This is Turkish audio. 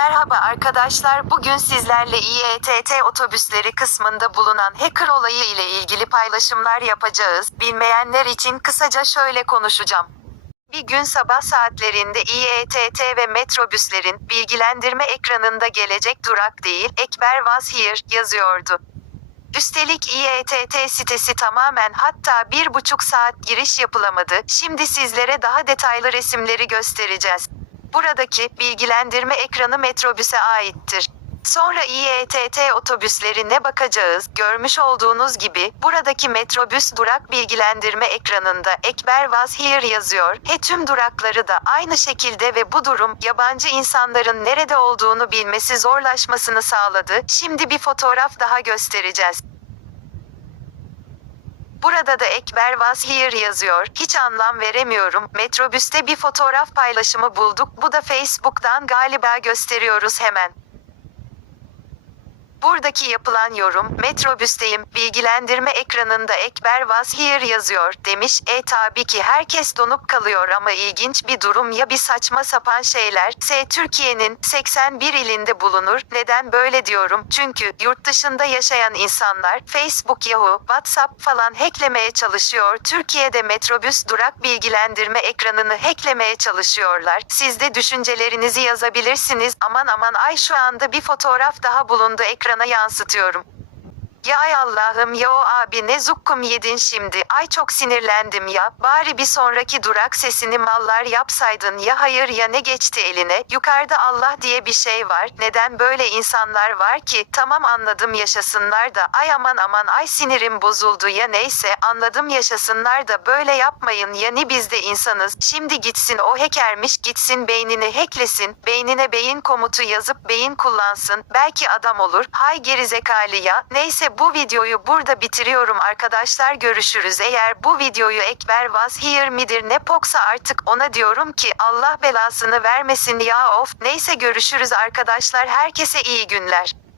Merhaba arkadaşlar. Bugün sizlerle İETT otobüsleri kısmında bulunan hacker olayı ile ilgili paylaşımlar yapacağız. Bilmeyenler için kısaca şöyle konuşacağım. Bir gün sabah saatlerinde İETT ve metrobüslerin bilgilendirme ekranında gelecek durak değil, Ekber was here yazıyordu. Üstelik İETT sitesi tamamen hatta bir buçuk saat giriş yapılamadı. Şimdi sizlere daha detaylı resimleri göstereceğiz. Buradaki bilgilendirme ekranı metrobüse aittir. Sonra İETT otobüslerine bakacağız. Görmüş olduğunuz gibi buradaki metrobüs durak bilgilendirme ekranında Ekber was here yazıyor. He tüm durakları da aynı şekilde ve bu durum yabancı insanların nerede olduğunu bilmesi zorlaşmasını sağladı. Şimdi bir fotoğraf daha göstereceğiz. Burada da Ekber was here yazıyor. Hiç anlam veremiyorum. Metrobüste bir fotoğraf paylaşımı bulduk. Bu da Facebook'tan galiba gösteriyoruz hemen. Buradaki yapılan yorum, metrobüsteyim, bilgilendirme ekranında Ekber was here yazıyor, demiş. E tabi ki herkes donup kalıyor ama ilginç bir durum ya bir saçma sapan şeyler. S Türkiye'nin 81 ilinde bulunur. Neden böyle diyorum? Çünkü yurt dışında yaşayan insanlar Facebook, Yahoo, WhatsApp falan hacklemeye çalışıyor. Türkiye'de metrobüs durak bilgilendirme ekranını hacklemeye çalışıyorlar. Siz de düşüncelerinizi yazabilirsiniz. Aman aman ay şu anda bir fotoğraf daha bulundu ekrana yansıtıyorum. Ya ay Allah'ım ya o abi ne zukkum yedin şimdi. Ay çok sinirlendim ya. Bari bir sonraki durak sesini mallar yapsaydın ya hayır ya ne geçti eline. Yukarıda Allah diye bir şey var. Neden böyle insanlar var ki? Tamam anladım yaşasınlar da. Ay aman aman ay sinirim bozuldu ya neyse anladım yaşasınlar da böyle yapmayın ya ni biz de insanız. Şimdi gitsin o hackermiş gitsin beynini hacklesin. Beynine beyin komutu yazıp beyin kullansın. Belki adam olur. Hay gerizekalı ya. Neyse bu videoyu burada bitiriyorum arkadaşlar görüşürüz. Eğer bu videoyu Ekber was here midir ne poksa artık ona diyorum ki Allah belasını vermesin ya of. Neyse görüşürüz arkadaşlar herkese iyi günler.